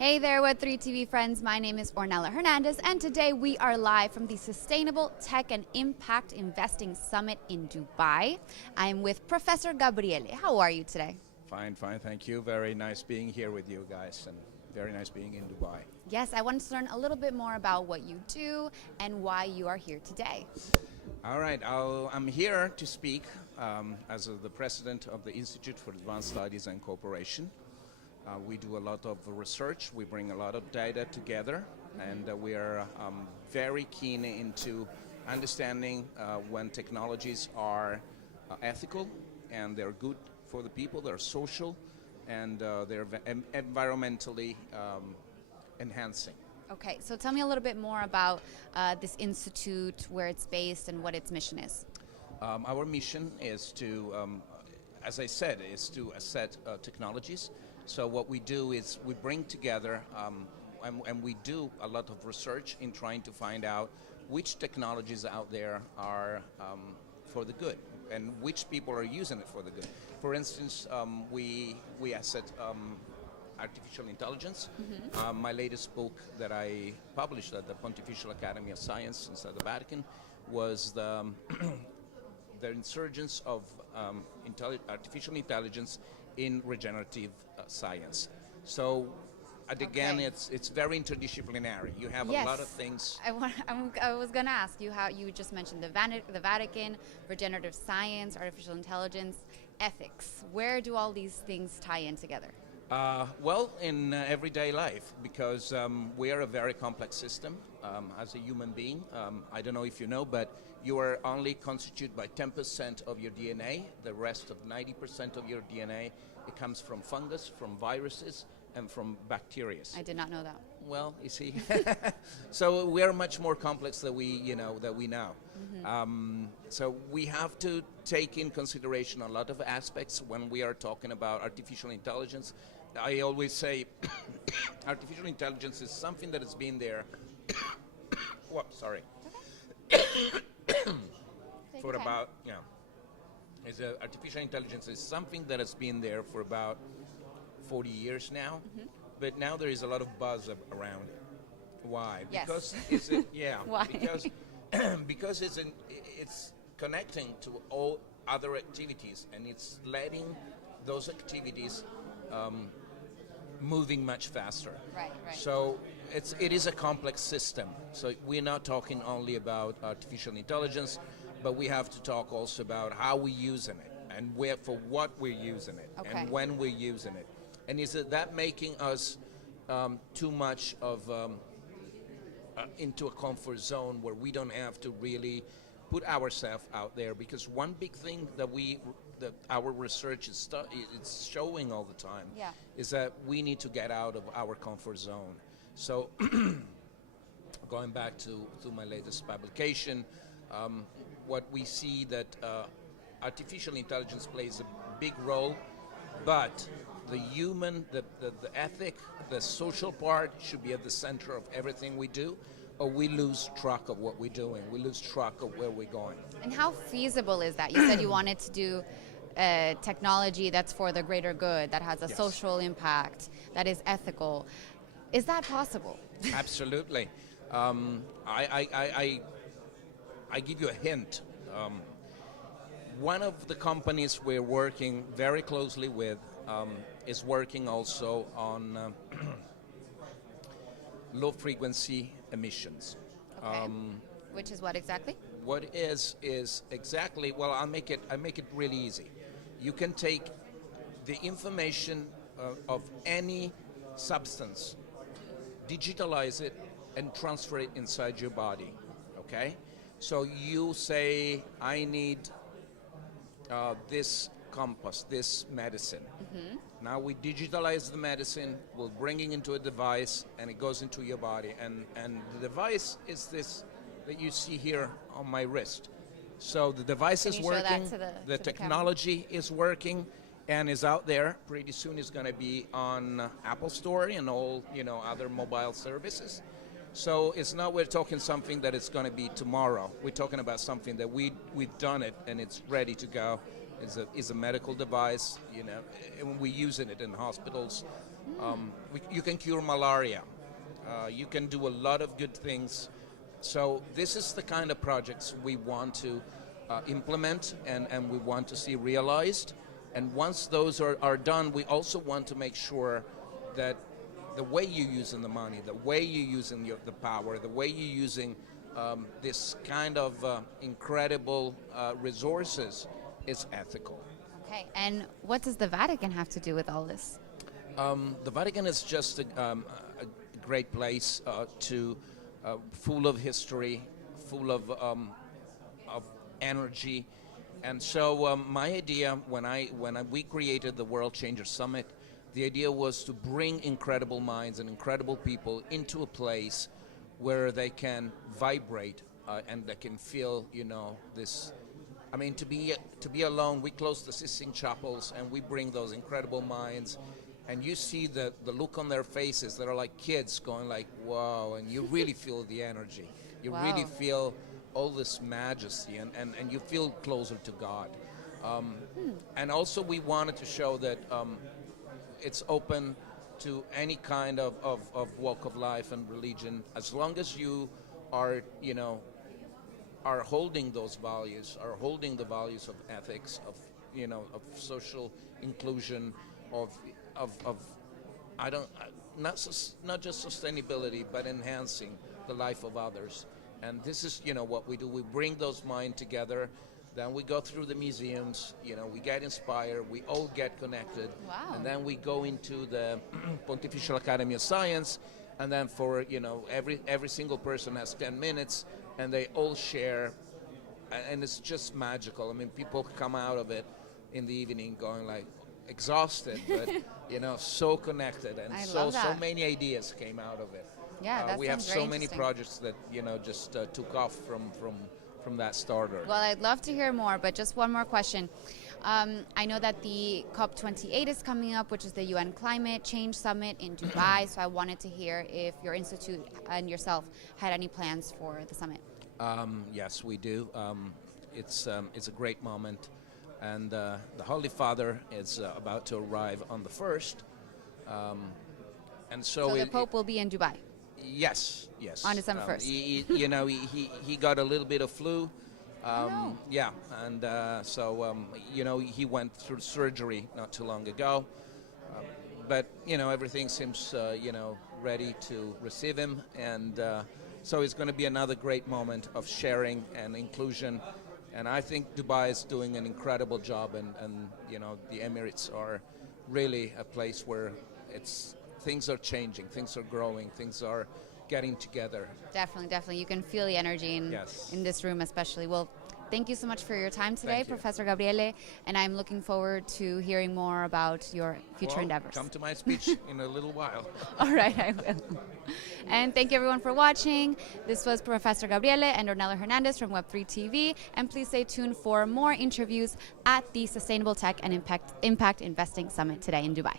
Hey there, Web3 TV friends. My name is Ornella Hernandez, and today we are live from the Sustainable Tech and Impact Investing Summit in Dubai. I'm with Professor Gabriele. How are you today? Fine, thank you. Very nice being here with you guys, and very nice being in Dubai. Yes, I wanted to learn a little bit more about what you do and why you are here today. All right, I'm here to speak as the president of the Institute for Advanced Studies and Cooperation. We do a lot of research, we bring a lot of data together, and we are very keen into understanding when technologies are ethical and they're good for the people, they're social, and they're environmentally enhancing. Okay, so tell me a little bit more about this institute, where it's based, and what its mission is. Our mission is to, as I said, is to assess technologies. So what we do is we bring together, and we do a lot of research in trying to find out which technologies out there are for the good, and which people are using it for the good. For instance, we assess artificial intelligence. My latest book that I published at the Pontifical Academy of Science inside the Vatican was the insurgence of artificial intelligence in regenerative science. So, again, it's very interdisciplinary. You have Yes. a lot of things. I was going to ask you how you just mentioned the Vatican, regenerative science, artificial intelligence, ethics. Where do all these things tie in together? Well, in everyday life, because we are a very complex system as a human being. I don't know if you know, but you are only constituted by 10% of your DNA. The rest of 90% of your DNA, it comes from fungus, from viruses, and from bacteria. I did not know that. Well, you see, so we are much more complex than we know. So we have to take in consideration a lot of aspects when we are talking about artificial intelligence. I always say artificial intelligence is something that has been there. Whoops, sorry. For about, artificial intelligence is something that has been there for about 40 years now, but now there is a lot of buzz around it. Why? Yes. Because Why? because it's connecting to all other activities, and it's letting those activities moving much faster. Right. So it is a complex system. So we're not talking only about artificial intelligence, but we have to talk also about how we're using it, and for what we're using it, and when we're using it. And is that making us too much of into a comfort zone where we don't have to really put ourselves out there? Because one big thing that our research is it's showing all the time is that we need to get out of our comfort zone. So going back to my latest publication, what we see that artificial intelligence plays a big role, but the human, the ethic, the social part should be at the center of everything we do, or we lose track of what we're doing. We lose track of where we're going. And how feasible is that? You said you wanted to do technology that's for the greater good, that has a social impact, that is ethical. Is that possible? Absolutely. I give you a hint. One of the companies we're working very closely with is working also on low-frequency emissions. Okay. Which is what exactly? What is exactly? Well, I'll make it really easy. You can take the information of any substance, digitalize it, and transfer it inside your body. Okay. So you say, I need this compost, this medicine. Now we digitalize the medicine, we'll bring it into a device, and it goes into your body. And the device is this that you see here on my wrist. So the device is working, the technology is working, and is out there. Pretty soon it's going to be on Apple Store and all other mobile services. So it's not we're talking something that it's going to be tomorrow. We're talking about something that we've done it and it's ready to go is a medical device, you know, and we use it in hospitals. You can cure malaria. You can do a lot of good things. So this is the kind of projects we want to implement and we want to see realized. And once those are done, we also want to make sure that the way you're using the money, the way you're using the power, the way you're using this kind of incredible resources is ethical. Okay, and what does the Vatican have to do with all this? The Vatican is just a great place full of history, full of energy, and so my idea when we created the World Changer Summit, the idea was to bring incredible minds and incredible people into a place where they can vibrate and they can feel, you know, this. I mean, to be alone. We close the Sistine Chapels and we bring those incredible minds. And you see the look on their faces that are like kids going like, wow, and you really feel the energy. You really feel all this majesty and you feel closer to God. And also we wanted to show that it's open to any kind of walk of life and religion, as long as you are, you know, are holding those values, are holding the values of ethics, of, you know, of social inclusion, of not just sustainability, but enhancing the life of others. And this is, you know, what we do. We bring those minds together. Then we go through the museums. You know, we get inspired. We all get connected. Wow. And then we go into the Pontifical Academy of Science. And then for, you know, every single person has 10 minutes, and they all share. And it's just magical. I mean, people come out of it in the evening going like, exhausted, but you know, so connected, and so many ideas came out of it. Yeah, that we have sounds very so many interesting. projects that, you know, just took off from that starter. Well, I'd love to hear more, but just one more question. I know that the COP28 is coming up, which is the UN Climate Change Summit in Dubai. So I wanted to hear if your institute and yourself had any plans for the summit. Yes, we do. It's a great moment. And the Holy Father is about to arrive on the 1st. And so the Pope will be in Dubai. Yes. On December 1st. He got a little bit of flu. No. Yeah, and so you know, he went through surgery not too long ago. But you know, everything seems you know, ready to receive him, and so it's going to be another great moment of sharing and inclusion. And I think Dubai is doing an incredible job, and you know, the Emirates are really a place where things are changing, things are growing, things are getting together. Definitely. You can feel the energy in this room especially. Well, thank you so much for your time today, Professor Gabriele, and I'm looking forward to hearing more about your future endeavors. Come to my speech in a little while. All right, I will. And thank you everyone for watching. This was Professor Gabriele and Ornella Hernandez from Web3 TV, and please stay tuned for more interviews at the Sustainable Tech and Impact Investing Summit today in Dubai.